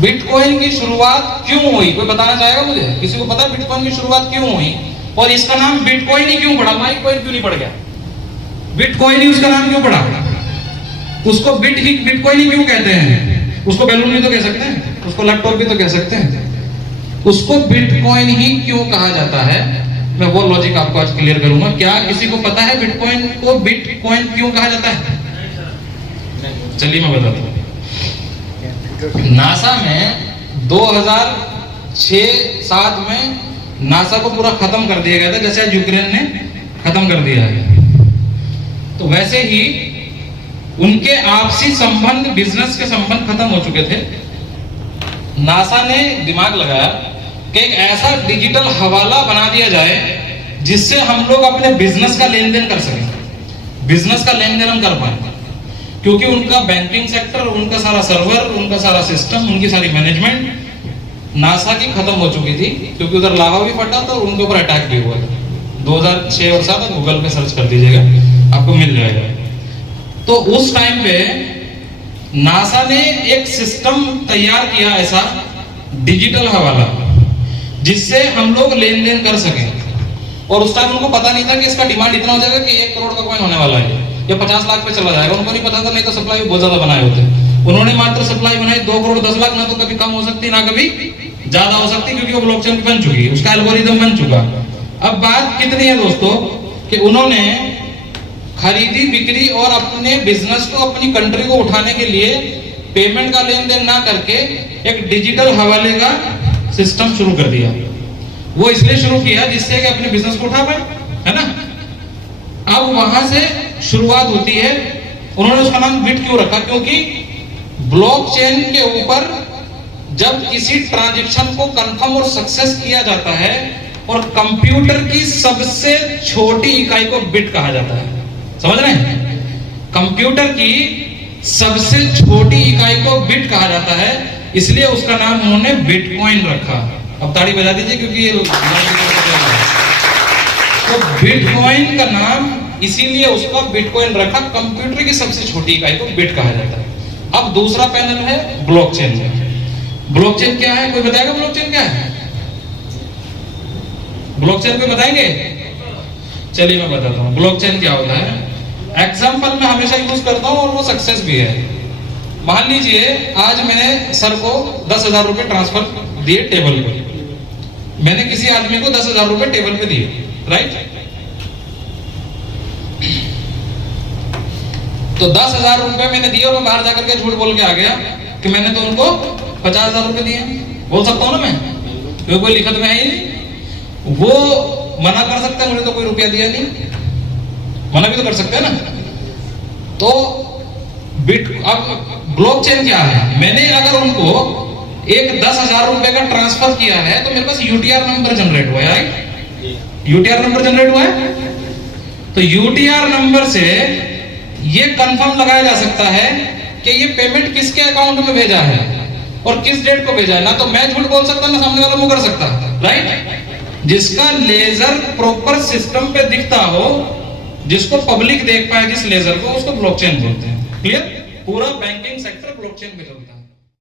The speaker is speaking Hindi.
बिटकॉइन की शुरुआत क्यों हुई, कोई बताना चाहेगा मुझे? किसी को पता है बिटकॉइन की शुरुआत क्यों हुई और इसका नाम बिटकॉइन ही क्यों पड़ा? माइक कॉइन क्यों नहीं पड़ गया? बिटकॉइन ही उसका नाम क्यों पड़ा? उसको बिटकॉइन ही क्यों कहते हैं? उसको बैलून भी तो कह सकते हैं, उसको लैपटॉप भी तो कह सकते हैं। उसको बिटकॉइन ही क्यों कहा जाता है, मैं वो लॉजिक आपको आज क्लियर करूंगा। क्या किसी को पता है बिटकॉइन को बिटकॉइन क्यों कहा जाता है? चलिए मैं बताता हूं। नासा में 2006-7 में नासा को पूरा खत्म कर दिया गया था, जैसे आज यूक्रेन ने खत्म कर दिया है। तो वैसे ही उनके आपसी संबंध, बिजनेस के संबंध खत्म हो चुके थे। नासा ने दिमाग लगाया कि एक ऐसा डिजिटल हवाला बना दिया जाए जिससे हम लोग अपने बिजनेस का लेन देन कर सकें, बिजनेस का लेन देन हम कर पाए। क्योंकि उनका बैंकिंग सेक्टर, उनका सारा सर्वर, उनका सारा सिस्टम, उनकी सारी मैनेजमेंट नासा की खत्म हो चुकी थी। क्योंकि उधर लावा भी फटा था और उनके ऊपर अटैक भी हुआ था। 2006 और 7 गूगल पे सर्च कर दीजिएगा, आपको मिल जाएगा। तो उस टाइम पे नासा ने एक सिस्टम तैयार किया, ऐसा डिजिटल हवाला, जिससे हम लोग लेन देन कर सकें। और उस टाइम उनको पता नहीं था कि इसका डिमांड इतना हो जाएगा कि 1 करोड़ का कॉइन होने वाला है या 50 लाख पे चला जाएगा। उनको नहीं पता था, नहीं तो सप्लाई बहुत ज्यादा बनाए होते। उन्होंने मात्र सप्लाई बनाई 2 करोड़ 10 लाख, ना तो कभी कम हो सकती ना कभी ज्यादा हो सकती, क्योंकि वो ब्लॉकचेन पे बन चुकी है, उसका एल्गोरिदम बन चुका। अब बात कितनी है दोस्तों कि उन्होंने खरीदी बिक्री और अपने बिजनेस को, अपनी कंट्री को उठाने के लिए पेमेंट का लेन देन ना करके एक डिजिटल हवाले का सिस्टम शुरू कर दिया। वो इसलिए शुरू किया जिससे कि अपने बिजनेस को उठा पाए, है ना। अब वहां से शुरुआत होती है। उन्होंने उसका नाम बिट क्यों रखा? क्योंकि ब्लॉकचेन के ऊपर जब किसी ट्रांजैक्शन को कंफर्म और सक्सेस किया जाता है, और कंप्यूटर की सबसे छोटी इकाई को बिट कहा जाता है, समझ रहे हैं? कंप्यूटर की सबसे छोटी इकाई को बिट कहा जाता है, इसलिए उसका नाम उन्होंने बिटकॉइन रखा। अब ताड़ी बजा दीजिए क्योंकि ये तो बिटकॉइन का नाम इसीलिए उसका बिटकॉइन रखा, कंप्यूटर की सबसे छोटी इकाई को बिट कहा जाता है। अब दूसरा पैनल है ब्लॉकचेन। ब्लॉकचेन क्या है? कोई बताएगा ब्लॉकचेन क्या है? ब्लॉकचेन कोई बताएंगे? चलिए मैं बताता हूँ ब्लॉकचेन क्या होता है। एग्जाम्पल मैं हमेशा यूज करता हूँ और वो सक्सेस भी है। मान लीजिए आज मैंने सर को 10,000 रुपए ट्रांसफर दिए टेबल पे, मैंने किसी आदमी को 10,000 रुपए टेबल पे दिए, राइट? तो 10,000 रुपए मैंने दिए और मैं बाहर जाकर के झूठ बोल के आ गया कि मैंने तो उनको 50,000 रुपए दिए। बोल सकता हूँ ना मैं, क्योंकि कोई लिखत में है ही नहीं। वो मना कर सकता है, मुझे तो कोई रुपया दिया नहीं, मना भी तो कर सकते हैं ना। तो अब ब्लॉकचेन क्या है? मैंने अगर उनको एक 10,000 रुपए का ट्रांसफर किया है तो मेरे पास यूटीआर नंबर जनरेट हुआ है, राइट? यूटीआर नंबर जनरेट हुआ है। तो यूटीआर नंबर से ये कंफर्म लगाया जा सकता है कि ये पेमेंट किसके अकाउंट में भेजा है और किस डेट को भेजा है। ना तो मैं झूठ बोल सकता, ना सामने वाला मुंह कर सकता, राइट? जिसका लेजर प्रॉपर सिस्टम पे दिखता हो, जिसको पब्लिक देख पाए जिस लेजर को, उसको ब्लॉकचेन बोलते हैं। क्लियर? पूरा बैंकिंग सेक्टर ब्लॉकचेन पे चलता है।